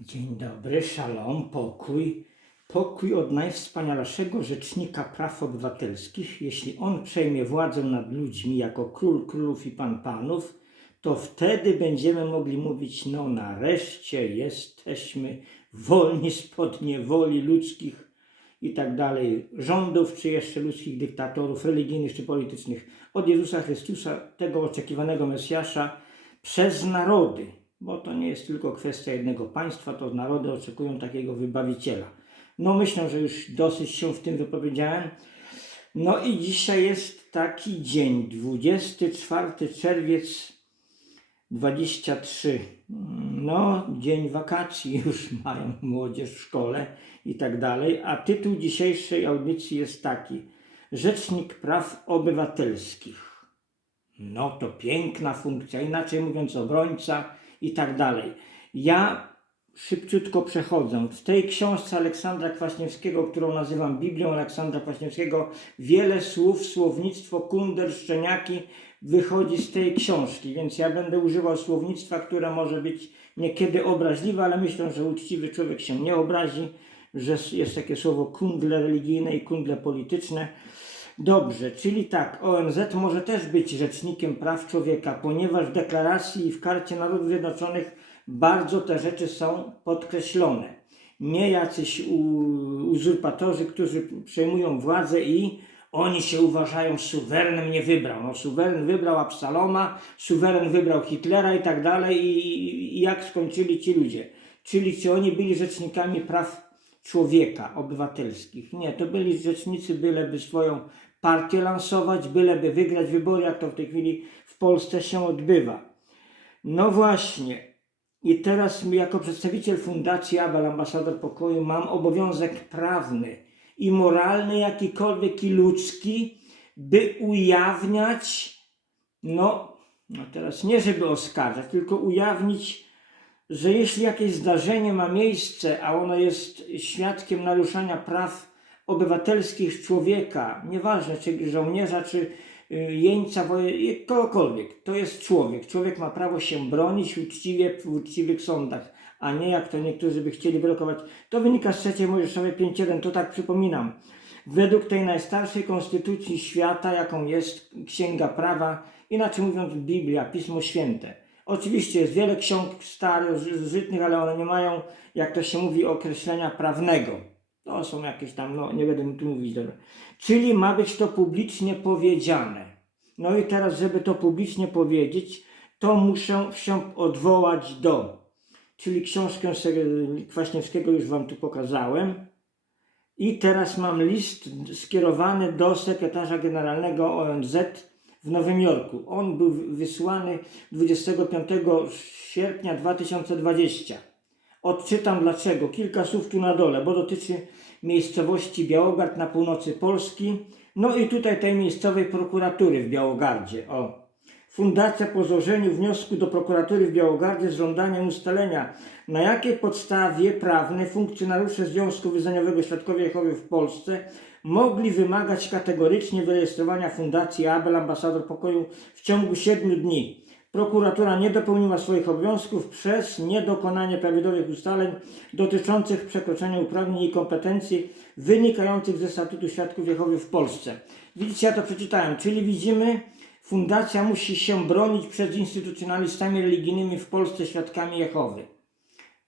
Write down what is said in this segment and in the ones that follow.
Dzień dobry, szalom, pokój. Pokój od najwspanialszego rzecznika praw obywatelskich. Jeśli on przejmie władzę nad ludźmi jako król królów i pan panów, to wtedy będziemy mogli mówić: No, nareszcie jesteśmy wolni spod niewoli ludzkich i tak dalej, rządów, czy jeszcze ludzkich dyktatorów religijnych czy politycznych. Od Jezusa Chrystusa, tego oczekiwanego Mesjasza, przez narody, bo to nie jest tylko kwestia jednego państwa, to narody oczekują takiego wybawiciela. No myślę, że już dosyć się w tym wypowiedziałem. No i dzisiaj jest taki dzień, 24 czerwiec 23. No, dzień wakacji już mają młodzież w szkole i tak dalej. A tytuł dzisiejszej audycji jest taki: Rzecznik Praw Obywatelskich. No to piękna funkcja, inaczej mówiąc, obrońca i tak dalej. Ja szybciutko przechodzę. W tej książce Aleksandra Kwaśniewskiego, którą nazywam Biblią Aleksandra Kwaśniewskiego, wiele słów, słownictwo, kunder, szczeniaki wychodzi z tej książki, więc ja będę używał słownictwa, które może być niekiedy obraźliwe, ale myślę, że uczciwy człowiek się nie obrazi, że jest takie słowo kundle religijne i kundle polityczne. Dobrze, czyli tak, ONZ może też być rzecznikiem praw człowieka, ponieważ w deklaracji i w karcie Narodów Zjednoczonych bardzo te rzeczy są podkreślone. Nie jacyś uzurpatorzy, którzy przejmują władzę i oni się uważają, suwerenem nie wybrał. No, suweren wybrał Absaloma, suweren wybrał Hitlera i tak dalej. I, I jak skończyli ci ludzie? Czyli czy oni byli rzecznikami praw człowieka, obywatelskich? Nie, to byli rzecznicy, byleby swoją partię lansować, byleby wygrać wybory, jak to w tej chwili w Polsce się odbywa. No właśnie. I teraz jako przedstawiciel Fundacji Abel, ambasador pokoju, mam obowiązek prawny i moralny, jakikolwiek i ludzki, by ujawniać, no, no teraz nie żeby oskarżać, tylko ujawnić, że jeśli jakieś zdarzenie ma miejsce, a ono jest świadkiem naruszania praw obywatelskich człowieka, nieważne czy żołnierza, czy y, jeńca, kogokolwiek, to jest człowiek. Człowiek ma prawo się bronić uczciwie w uczciwych sądach, a nie jak to niektórzy by chcieli wyrokować. To wynika z 3 Mojżeszowej 5.1, to tak przypominam. Według tej najstarszej konstytucji świata, jaką jest Księga Prawa, inaczej mówiąc Biblia, Pismo Święte. Oczywiście jest wiele ksiąg starożytnych, ale one nie mają, jak to się mówi, określenia prawnego. To są jakieś tam, no nie będę tu mówić, dobra. Czyli ma być to publicznie powiedziane. No i teraz, żeby to publicznie powiedzieć, to muszę się odwołać do. Czyli książkę Kwaśniewskiego już Wam tu pokazałem. I teraz mam list skierowany do sekretarza generalnego ONZ w Nowym Jorku. On był wysłany 25 sierpnia 2020. Odczytam dlaczego. Kilka słów tu na dole, bo dotyczy miejscowości Białogard na północy Polski. No i tutaj tej miejscowej prokuratury w Białogardzie. O. Fundacja po złożeniu wniosku do prokuratury w Białogardzie z żądaniem ustalenia, na jakiej podstawie prawnej funkcjonariusze Związku Wyznaniowego Świadkowie Jehowy w Polsce mogli wymagać kategorycznie wyrejestrowania Fundacji Abel Ambasador Pokoju w ciągu 7 dni. Prokuratura nie dopełniła swoich obowiązków przez niedokonanie prawidłowych ustaleń dotyczących przekroczenia uprawnień i kompetencji wynikających ze statutu Świadków Jehowy w Polsce. Widzicie, ja to przeczytałem, czyli widzimy, fundacja musi się bronić przed instytucjonalistami religijnymi w Polsce Świadkami Jehowy.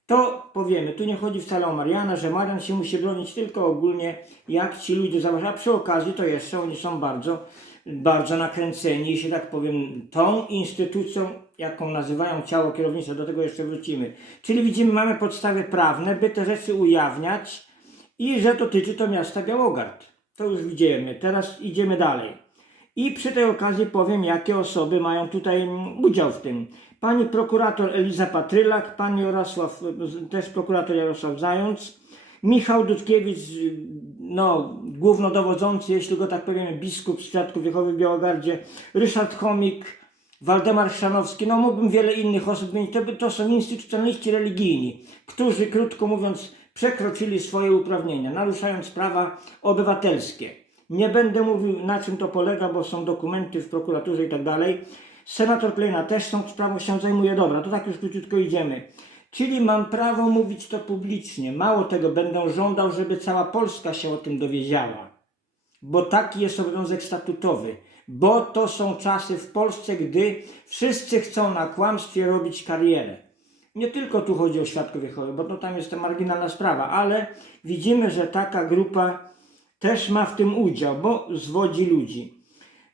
To powiemy, tu nie chodzi wcale o Mariana, że Marian się musi bronić tylko ogólnie, jak ci ludzie zauważają. A przy okazji to jeszcze oni są bardzo, bardzo nakręceni, jeśli tak powiem, tą instytucją, jaką nazywają ciało kierownicze, do tego jeszcze wrócimy. Czyli widzimy, mamy podstawy prawne, by te rzeczy ujawniać i że dotyczy to miasta Białogard. To już widzimy. Teraz idziemy dalej. I przy tej okazji powiem, jakie osoby mają tutaj mm, udział w tym. Pani prokurator Eliza Patrylak, pan Jarosław, też prokurator Jarosław Zając, Michał Dudkiewicz, no, głównodowodzący, jeśli go tak powiemy, biskup Świadków Jehowy w Białogardzie, Ryszard Chomik, Waldemar Chrzanowski, no mógłbym wiele innych osób wymienić, to, to są instytucjonaliści religijni, którzy, krótko mówiąc, przekroczyli swoje uprawnienia, naruszając prawa obywatelskie. Nie będę mówił na czym to polega, bo są dokumenty w prokuraturze i tak dalej. Senator Klejna też tą sprawą się zajmuje. Dobra, to tak już króciutko idziemy. Czyli mam prawo mówić to publicznie. Mało tego, będę żądał, żeby cała Polska się o tym dowiedziała. Bo taki jest obowiązek statutowy. Bo to są czasy w Polsce, gdy wszyscy chcą na kłamstwie robić karierę. Nie tylko tu chodzi o świadków Jehowy, bo to tam jest to marginalna sprawa, ale widzimy, że taka grupa też ma w tym udział, bo zwodzi ludzi.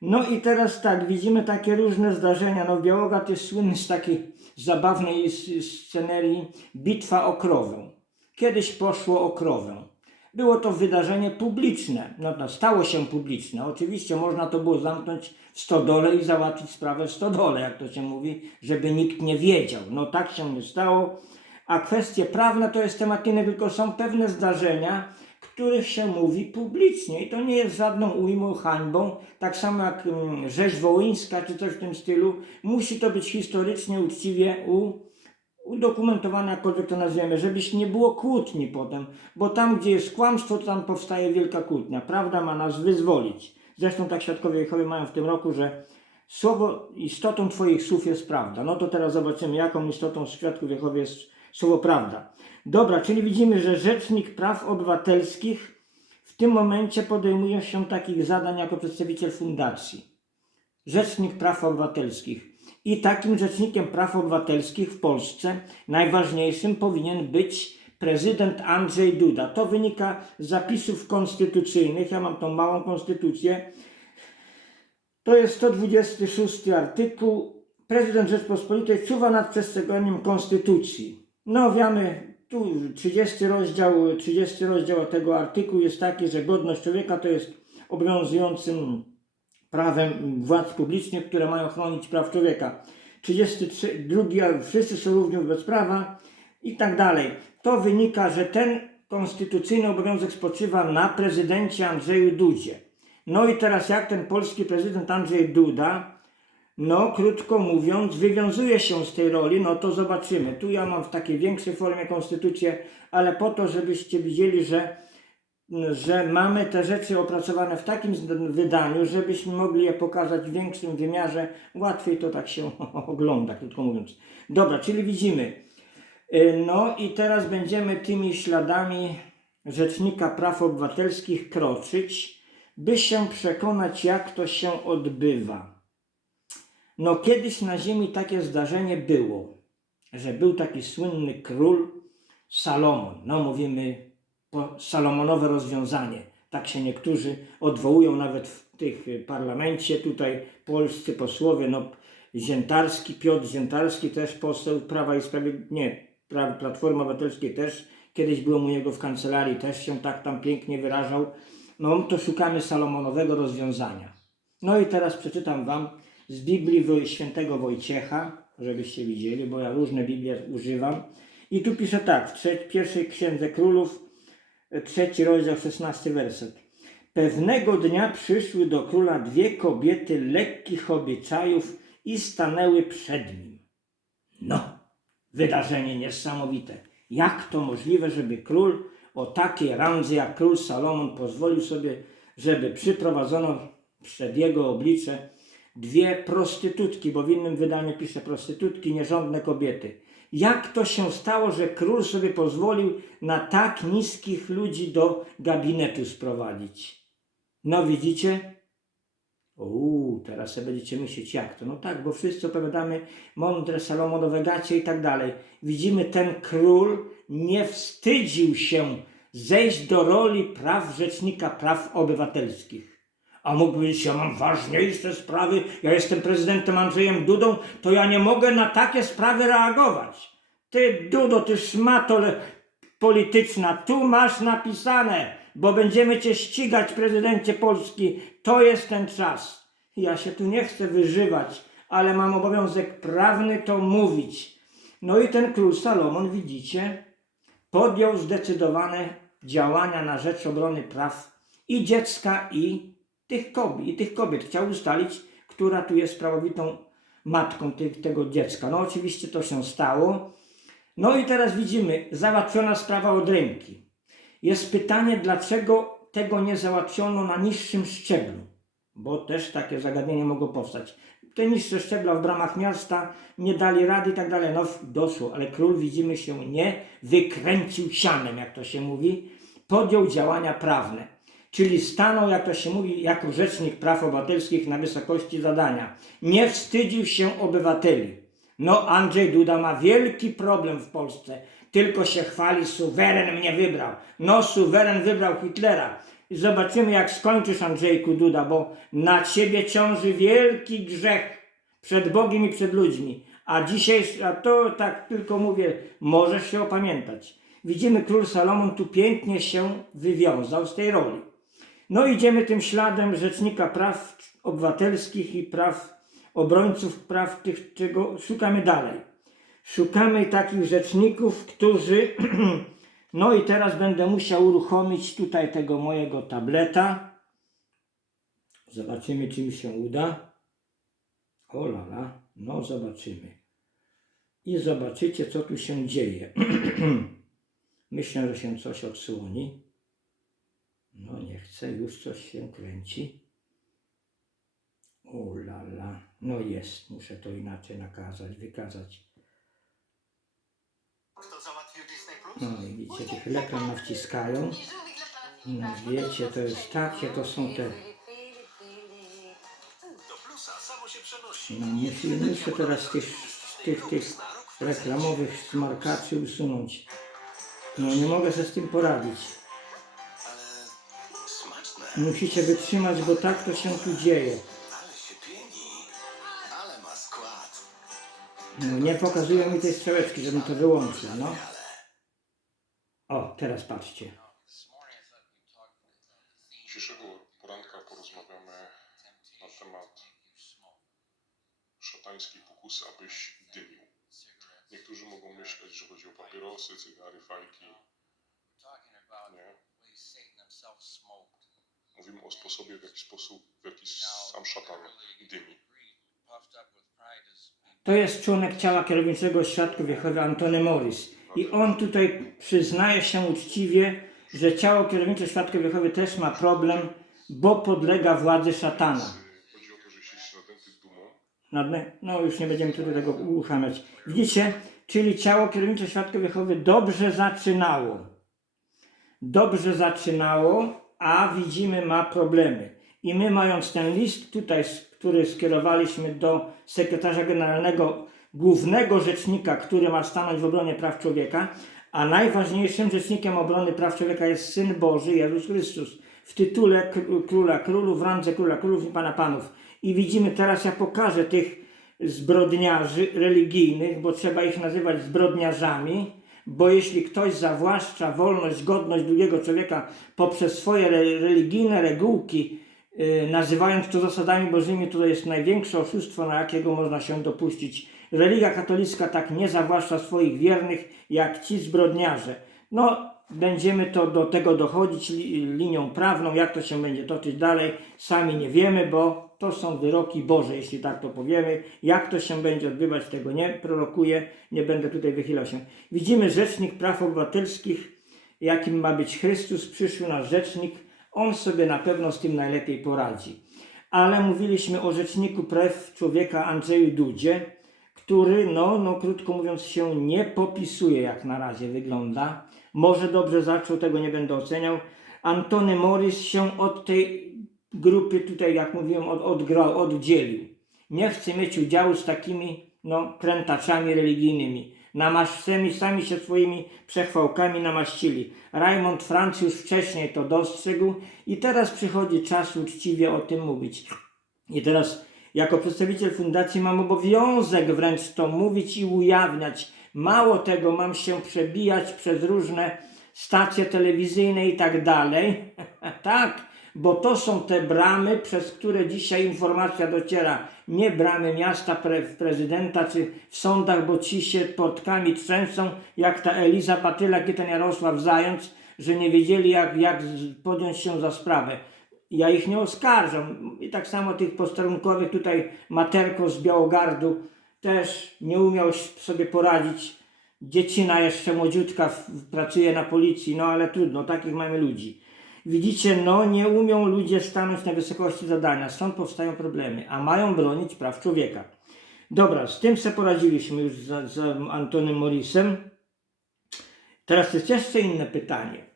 No i teraz tak, widzimy takie różne zdarzenia. No Białogard jest słynny z takiej zabawnej scenerii Bitwa o krowę. Kiedyś poszło o krowę. Było to wydarzenie publiczne. No to stało się publiczne. Oczywiście można to było zamknąć w stodole i załatwić sprawę w stodole, jak to się mówi, żeby nikt nie wiedział. No tak się nie stało. A kwestie prawne to jest temat inny, tylko są pewne zdarzenia, których się mówi publicznie i to nie jest żadną ujmą, hańbą. Tak samo jak mm, rzeź wołyńska czy coś w tym stylu. Musi to być historycznie, uczciwie u, udokumentowane, jakkolwiek to nazwiemy, żebyś nie było kłótni potem, bo tam, gdzie jest kłamstwo, tam powstaje wielka kłótnia. Prawda ma nas wyzwolić. Zresztą tak świadkowie Jehowy mają w tym roku, że słowo, istotą Twoich słów jest prawda. No to teraz zobaczymy, jaką istotą świadków Jehowy jest słowo prawda. Dobra, czyli widzimy, że Rzecznik Praw Obywatelskich w tym momencie podejmuje się takich zadań jako przedstawiciel fundacji. Rzecznik Praw Obywatelskich. I takim Rzecznikiem Praw Obywatelskich w Polsce najważniejszym powinien być prezydent Andrzej Duda. To wynika z zapisów konstytucyjnych. Ja mam tą małą konstytucję. To jest 126 artykuł. Prezydent Rzeczpospolitej czuwa nad przestrzeganiem konstytucji. No wiemy, tu 30 rozdział, 30 rozdział tego artykułu jest taki, że godność człowieka to jest obowiązującym prawem władz publicznych, które mają chronić praw człowieka. 33, drugi, a wszyscy są równi wobec prawa i tak dalej. To wynika, że ten konstytucyjny obowiązek spoczywa na prezydencie Andrzeju Dudzie. No i teraz jak ten polski prezydent Andrzej Duda, no krótko mówiąc, wywiązuje się z tej roli, no to zobaczymy. Tu ja mam w takiej większej formie konstytucję, ale po to, żebyście widzieli, że że mamy te rzeczy opracowane w takim wydaniu, żebyśmy mogli je pokazać w większym wymiarze. Łatwiej to tak się ogląda, krótko mówiąc. Dobra, czyli widzimy. Y, No i teraz będziemy tymi śladami Rzecznika Praw Obywatelskich kroczyć, by się przekonać, jak to się odbywa. No kiedyś na ziemi takie zdarzenie było, że był taki słynny król Salomon. No mówimy Salomonowe rozwiązanie. Tak się niektórzy odwołują nawet w tych y, parlamencie, tutaj polscy posłowie, no Ziętarski, Piotr Ziętarski też poseł Prawa i Sprawiedliwości, nie, Pra- Platformy Obywatelskiej też, kiedyś byłem u niego w kancelarii, też się tak tam pięknie wyrażał. No to szukamy Salomonowego rozwiązania. No i teraz przeczytam Wam z Biblii Świętego Wojciecha, żebyście widzieli, bo ja różne Biblie używam. I tu pisze tak, w pierwszej księdze królów, e, trzeci rozdział, szesnasty werset. Pewnego dnia przyszły do króla dwie kobiety lekkich obyczajów i stanęły przed nim. No, wydarzenie niesamowite. Jak to możliwe, żeby król o takiej randze jak król Salomon pozwolił sobie, żeby przyprowadzono przed jego oblicze dwie prostytutki, bo w innym wydaniu pisze prostytutki, nierządne kobiety. Jak to się stało, że król sobie pozwolił na tak niskich ludzi do gabinetu sprowadzić? No widzicie? Uuu, teraz sobie będziecie myśleć jak to. No tak, bo wszyscy opowiadamy mądre Salomonowe gacie i tak dalej. Widzimy, ten król nie wstydził się zejść do roli praw rzecznika praw obywatelskich. A mógł powiedzieć, ja mam ważniejsze sprawy, ja jestem prezydentem Andrzejem Dudą, to ja nie mogę na takie sprawy reagować. Ty Dudo, ty szmato le- polityczna, tu masz napisane, bo będziemy cię ścigać, prezydencie Polski. To jest ten czas. Ja się tu nie chcę wyżywać, ale mam obowiązek prawny to mówić. No i ten król Salomon, widzicie, podjął zdecydowane działania na rzecz obrony praw i dziecka, i tych kobiet. Tych kobiet. Chciał ustalić, która tu jest prawowitą matką tych, tego dziecka. No oczywiście to się stało. No i teraz widzimy, załatwiona sprawa od ręki. Jest pytanie, dlaczego tego nie załatwiono na niższym szczeblu, bo też takie zagadnienia mogą powstać. te niższe szczebla w bramach miasta nie dali rady i tak dalej. No doszło, ale król widzimy się nie wykręcił sianem, jak to się mówi, podjął działania prawne. Czyli stanął, jak to się mówi, jako rzecznik praw obywatelskich na wysokości zadania. Nie wstydził się obywateli. No, Andrzej Duda ma wielki problem w Polsce. Tylko się chwali, suweren mnie wybrał. No, suweren wybrał Hitlera. Zobaczymy, jak skończysz, Andrzejku Duda, bo na ciebie ciąży wielki grzech przed Bogiem i przed ludźmi. A dzisiaj, a to tak tylko mówię, możesz się opamiętać. Widzimy, król Salomon tu pięknie się wywiązał z tej roli. No idziemy tym śladem Rzecznika Praw Obywatelskich i praw obrońców praw tych, czego szukamy dalej. Szukamy takich rzeczników, którzy. No i teraz będę musiał uruchomić tutaj tego mojego tableta. Zobaczymy, czy mi się uda. O lala, no zobaczymy. I zobaczycie, co tu się dzieje. Myślę, że się coś odsłoni. No nie chcę, już coś się kręci. O la la, no jest, muszę to inaczej nakazać, wykazać. Kto załatwił Disney Plus? No i widzicie, tych lekran nawciskają. No wiecie, to jest takie, to są te... Do plusa samo się przenosi. No muszę, muszę teraz tych, tych, tych reklamowych smarkaczy usunąć. No nie mogę sobie z tym poradzić. Musicie wytrzymać, bo tak to się tu dzieje. No, nie pokazują mi tej strzałeczki, żebym to wyłączył, no. O, teraz patrzcie. Dzisiejszego poranka porozmawiamy na temat szatańskiej pokusy, abyś dymił. Niektórzy mogą myśleć, że chodzi o papierosy, cygary, fajki. Nie. Mówimy o sposobie, w jaki sposób, w jaki sam szatan dymi. To jest członek ciała kierowniczego Świadków Jehowy Antony Morris. I on tutaj przyznaje się uczciwie, że ciało kierownicze Świadków Jehowy też ma problem, bo podlega władzy szatana. No już nie będziemy tutaj tego uruchamiać. Widzicie? Czyli ciało kierownicze Świadków Jehowy dobrze zaczynało. Dobrze zaczynało, a widzimy ma problemy. I my mając ten list tutaj, który skierowaliśmy do sekretarza generalnego, głównego rzecznika, który ma stanąć w obronie praw człowieka, a najważniejszym rzecznikiem obrony praw człowieka jest Syn Boży, Jezus Chrystus. W tytule Kró- Króla Królów, w randze Króla Królów i Pana Panów. I widzimy teraz, ja pokażę tych zbrodniarzy religijnych, bo trzeba ich nazywać zbrodniarzami, bo jeśli ktoś zawłaszcza wolność, godność drugiego człowieka poprzez swoje re, religijne regułki, yy, nazywając to zasadami bożymi, to jest największe oszustwo, na jakiego można się dopuścić. Religia katolicka tak nie zawłaszcza swoich wiernych, jak ci zbrodniarze. No, będziemy to do tego dochodzić li, linią prawną, jak to się będzie toczyć dalej, sami nie wiemy, bo to są wyroki Boże, jeśli tak to powiemy. Jak to się będzie odbywać, tego nie prorokuję, nie będę tutaj wychylał się. Widzimy Rzecznik Praw Obywatelskich, jakim ma być Chrystus, przyszły nasz Rzecznik. On sobie na pewno z tym najlepiej poradzi. Ale mówiliśmy o Rzeczniku Praw Człowieka Andrzeju Dudzie, który, no, no krótko mówiąc, się nie popisuje, jak na razie wygląda. Może dobrze zaczął, tego nie będę oceniał. Antony Morris się od tej grupy tutaj, jak mówiłem, od, oddzielił. Nie chce mieć udziału z takimi, no, krętaczami religijnymi. Namaszczeni sami się swoimi przechwałkami namaścili. Raymond Franz już wcześniej to dostrzegł i teraz przychodzi czas uczciwie o tym mówić. I teraz jako przedstawiciel fundacji mam obowiązek wręcz to mówić i ujawniać. Mało tego, mam się przebijać przez różne stacje telewizyjne i tak dalej. tak, bo to są te bramy, przez które dzisiaj informacja dociera. Nie bramy miasta pre prezydenta czy w sądach, bo ci się płotkami trzęsą, jak ta Eliza Patylak i ten Jarosław Zając, że nie wiedzieli jak, jak podjąć się za sprawę. Ja ich nie oskarżam. I tak samo tych posterunkowych tutaj Materko z Białogardu też nie umiał sobie poradzić. Dziecina jeszcze młodziutka pracuje na policji, no ale trudno, takich mamy ludzi. Widzicie, no nie umią ludzie stanąć na wysokości zadania, stąd powstają problemy, a mają bronić praw człowieka. Dobra, z tym se poradziliśmy już z, z Antonym Morrisem. Teraz jest jeszcze inne pytanie.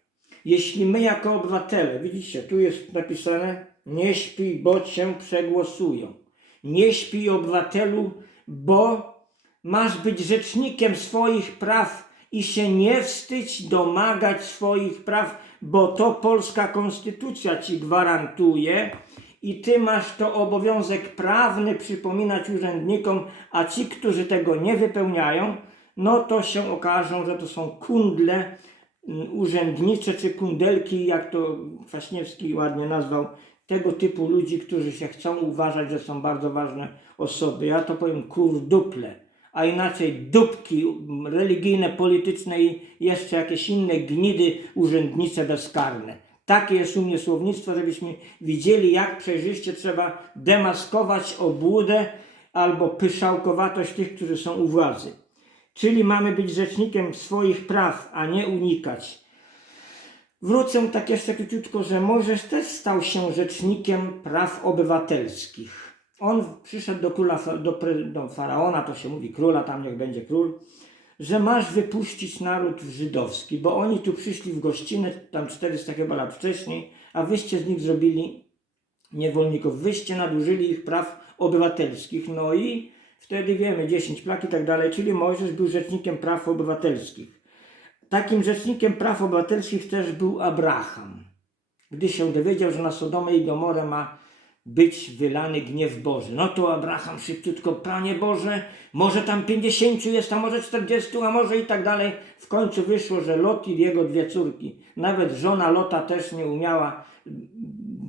Jeśli my jako obywatele, widzicie, tu jest napisane, nie śpij, bo cię przegłosują. Nie śpij obywatelu, bo masz być rzecznikiem swoich praw i się nie wstydź domagać swoich praw, bo to polska konstytucja ci gwarantuje i ty masz to obowiązek prawny przypominać urzędnikom, a ci, którzy tego nie wypełniają, no to się okażą, że to są kundle mm, urzędnicze czy kundelki, jak to Kwaśniewski ładnie nazwał, tego typu ludzi, którzy się chcą uważać, że są bardzo ważne osoby. Ja to powiem kurduple, a inaczej dupki religijne, polityczne i jeszcze jakieś inne gnidy urzędnicze bezkarne. Takie jest u mnie słownictwo, żebyśmy widzieli, jak przejrzyście trzeba demaskować obłudę albo pyszałkowatość tych, którzy są u władzy. Czyli mamy być rzecznikiem swoich praw, a nie unikać. Wrócę tak jeszcze króciutko, że Mojżesz też stał się rzecznikiem praw obywatelskich. On przyszedł do króla, do, do faraona, to się mówi króla, tam niech będzie król, że masz wypuścić naród żydowski, bo oni tu przyszli w gościnę, tam 400 chyba lat wcześniej, a wyście z nich zrobili niewolników, wyście nadużyli ich praw obywatelskich, no i wtedy wiemy, 10 plag i tak dalej, czyli Mojżesz był rzecznikiem praw obywatelskich. Takim rzecznikiem praw obywatelskich też był Abraham. Gdy się dowiedział, że na Sodomę i Gomorę ma być wylany gniew Boży. No to Abraham szybciutko, Panie Boże, może tam 50 jest, a może 40, a może i tak dalej. W końcu wyszło, że Lot i jego dwie córki, nawet żona Lota też nie umiała,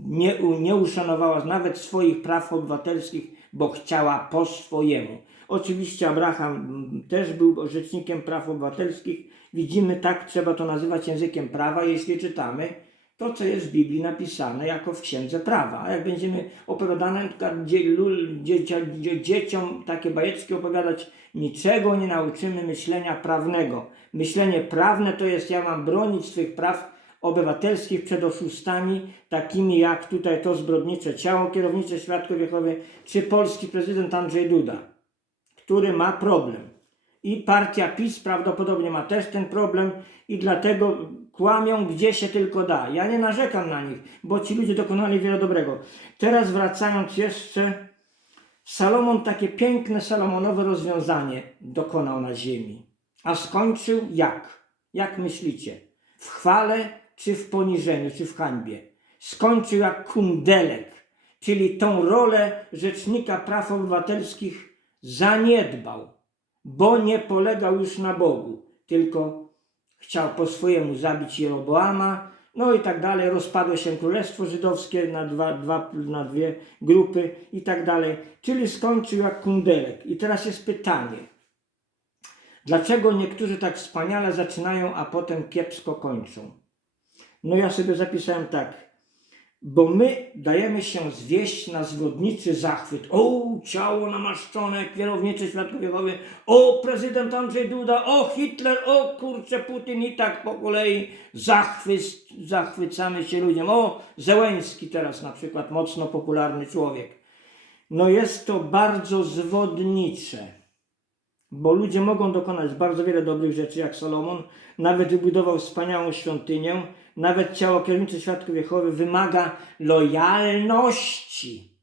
nie, nie uszanowała nawet swoich praw obywatelskich, bo chciała po swojemu. Oczywiście Abraham mm, też był rzecznikiem praw obywatelskich. Widzimy, tak trzeba to nazywać językiem prawa, jeśli czytamy to, co jest w Biblii napisane jako w Księdze Prawa. A jak będziemy opowiadane, dzieciom takie bajeczki opowiadać, niczego nie nauczymy myślenia prawnego. Myślenie prawne to jest, ja mam bronić swych praw obywatelskich przed oszustami, takimi jak tutaj to zbrodnicze ciało kierownicze Świadków Jehowy, czy polski prezydent Andrzej Duda, który ma problem. I partia PiS prawdopodobnie ma też ten problem i dlatego kłamią gdzie się tylko da. Ja nie narzekam na nich, bo ci ludzie dokonali wiele dobrego. Teraz wracając jeszcze, Salomon takie piękne Salomonowe rozwiązanie dokonał na ziemi. A skończył jak? Jak myślicie? W chwale, czy w poniżeniu, czy w hańbie? Skończył jak kundelek, czyli tą rolę rzecznika praw obywatelskich zaniedbał bo nie polegał już na Bogu, tylko chciał po swojemu zabić Jeroboama, no i tak dalej. Rozpadło się Królestwo Żydowskie na, dwa, dwa, na dwie grupy i tak dalej. Czyli skończył jak kundelek. I teraz jest pytanie. Dlaczego niektórzy tak wspaniale zaczynają, a potem kiepsko kończą? No ja sobie zapisałem tak. Bo my dajemy się zwieść na zwodniczy zachwyt. O, ciało namaszczone, kierowniczy Świadków Jehowy. O, prezydent Andrzej Duda. O, Hitler. O, kurczę, Putin. I tak po kolei zachwyt, zachwycamy się ludziom. O, Zełęński teraz na przykład, mocno popularny człowiek. No jest to bardzo zwodnicze bo ludzie mogą dokonać bardzo wiele dobrych rzeczy, jak Salomon, nawet wybudował wspaniałą świątynię, nawet ciało kierownicze Świadków Jehowy wymaga lojalności.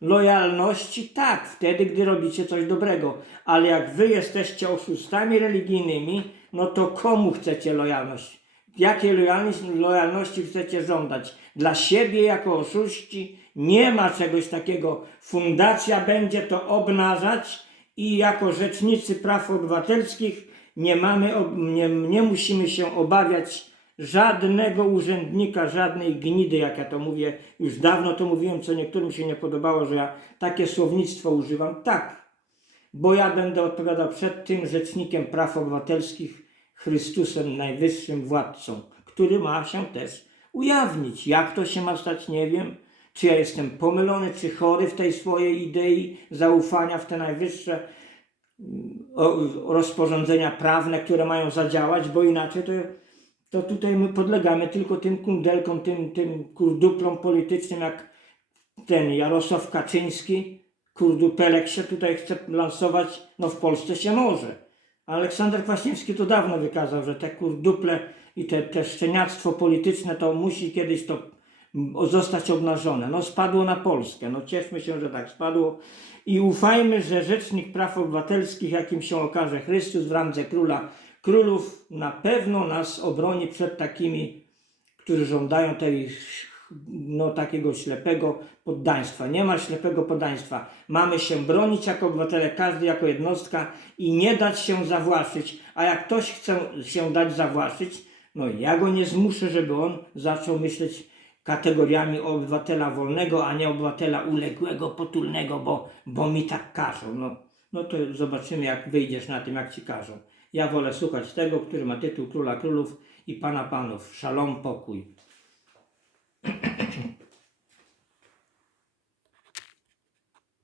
Lojalności tak, wtedy, gdy robicie coś dobrego, ale jak wy jesteście oszustami religijnymi, no to komu chcecie lojalność? Jakiej lojalności, lojalności chcecie żądać? Dla siebie jako oszuści? Nie ma czegoś takiego. Fundacja będzie to obnażać i jako rzecznicy praw obywatelskich nie, mamy, nie, nie musimy się obawiać żadnego urzędnika, żadnej gnidy, jak ja to mówię. Już dawno to mówiłem, co niektórym się nie podobało, że ja takie słownictwo używam. Tak, bo ja będę odpowiadał przed tym rzecznikiem praw obywatelskich, Chrystusem, najwyższym władcą, który ma się też ujawnić. Jak to się ma stać, nie wiem. Czy ja jestem pomylony, czy chory w tej swojej idei zaufania w te najwyższe mm, rozporządzenia prawne, które mają zadziałać, bo inaczej to, to tutaj my podlegamy tylko tym kundelkom, tym, tym kurduplom politycznym, jak ten Jarosław Kaczyński, kurdupelek się tutaj chce lansować, no w Polsce się może. Aleksander Kwaśniewski to dawno wykazał, że te kurduple i te, te szczeniactwo polityczne to musi kiedyś to zostać obnażone. No spadło na Polskę, no cieszmy się, że tak spadło i ufajmy, że Rzecznik Praw Obywatelskich, jakim się okaże Chrystus w randze Króla Królów, na pewno nas obroni przed takimi, którzy żądają tej, no, takiego ślepego poddaństwa. Nie ma ślepego poddaństwa. Mamy się bronić jako obywatele, każdy jako jednostka i nie dać się zawłaszczyć. A jak ktoś chce się dać zawłaszczyć, no ja go nie zmuszę, żeby on zaczął myśleć kategoriami obywatela wolnego, a nie obywatela uległego, potulnego, bo, bo mi tak każą. No, no to zobaczymy, jak wyjdziesz na tym, jak ci każą. Ja wolę słuchać tego, który ma tytuł Króla Królów i Pana Panów. Szalom, pokój.